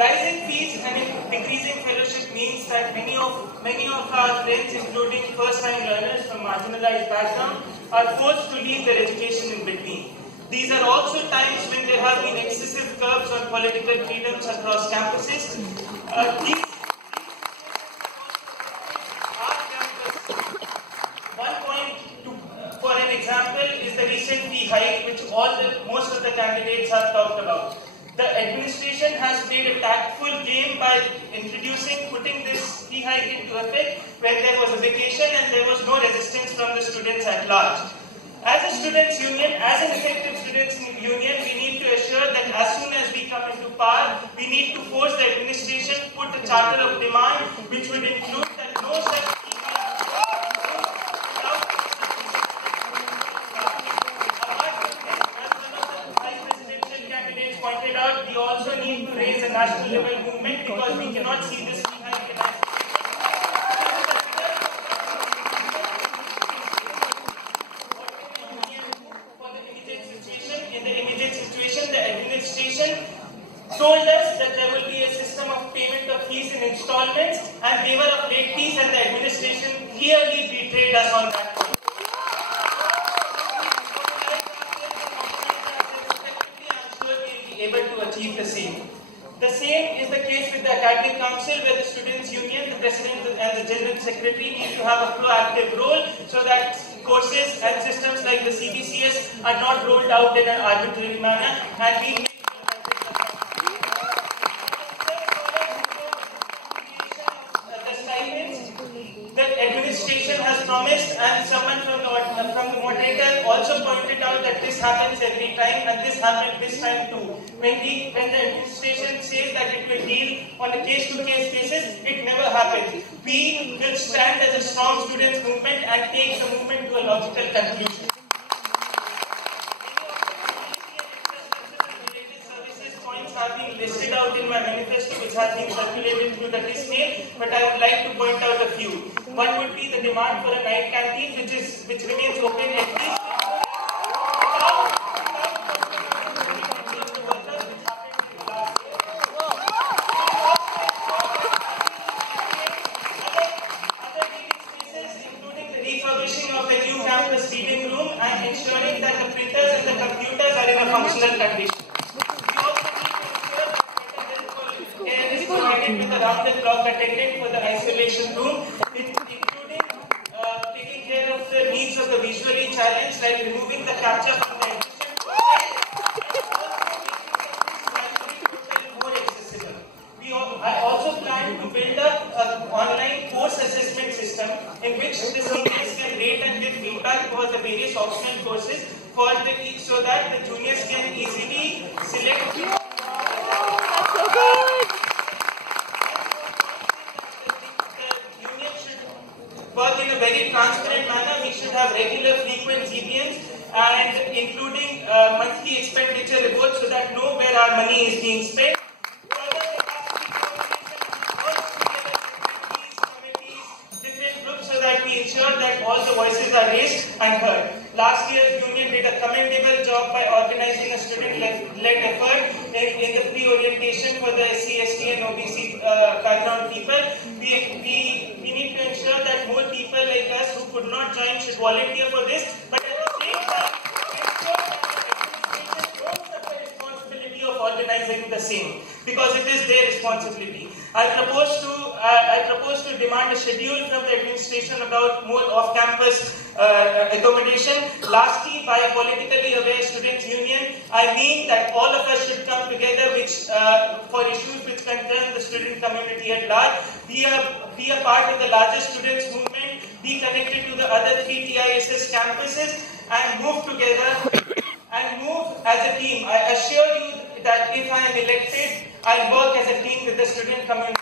Rising fees and decreasing fellowship means that many of our friends, including first-time learners from marginalized backgrounds, are forced to leave their education in between. These are also times when there have been excessive curbs on political freedoms across campuses. These our campus. One point, for an example, is the recent fee hike, which most of the candidates have talked about. The administration has played a tactful game by putting this fee hike into effect when there was a vacation and there was no resistance from the students at large. As a students' union, as an effective students' union, we need to assure that as soon as we come into power, we need to force the administration to put a charter of demand which would include that no such fee pointed out, we also need to raise a national level movement because we cannot see this fee hike in the immediate situation, the administration told us that there will be a system of payment of fees in installments and waiver of late fees, and the administration clearly betrayed us on that point. Able to achieve the same. The same is the case with the Academic Council, where the Students' Union, the President and the General Secretary need to have a proactive role so that courses and systems like the CBCS are not rolled out in an arbitrary manner, and we need the stipends that administration has promised, and someone from the moderator also pointed out that this happens every time, and this happened this time too. When the administration says that it will deal on a case-to-case basis, it never happens. We will stand as a strong students' movement and take the movement to a logical conclusion. Services points have been listed out in my manifesto, which has been circulated through the display, but I would like to point out a few. One would be the demand for a night canteen, which remains open at least. Reading room and ensuring that the printers and the computers are in a functional condition. We also need to ensure that mental health care is provided with a round-the-clock attendant for the isolation room, including taking care of the needs of the visually challenged, like removing the capture from the admission process, and also making the more accessible. I also plan to build up an online course assessment system in which the seniors can rate and give feedback over the various optional courses so that the juniors can easily select. That's so good! The union should work in a very transparent manner. We should have regular, frequent GPMs and including monthly expenditure reports so that know where our money is being spent. Ensure that all the voices are raised and heard. Last year's union did a commendable job by organizing a student-led effort in the pre-orientation for the SC, ST and OBC background people. We need to ensure that more people like us who could not join should volunteer for this, but at the same time, ensure that the administration owns up the responsibility of organizing the same, because it is their responsibility. I propose to demand a schedule from the administration about more off-campus accommodation. Lastly, by a politically aware students' union, I mean that all of us should come together for issues which concern the student community at large. Be a part of the largest students' movement, be connected to the other 3 TISS campuses, and move together and move as a team. I assure you that if I am elected, I'll work as a team with the student community.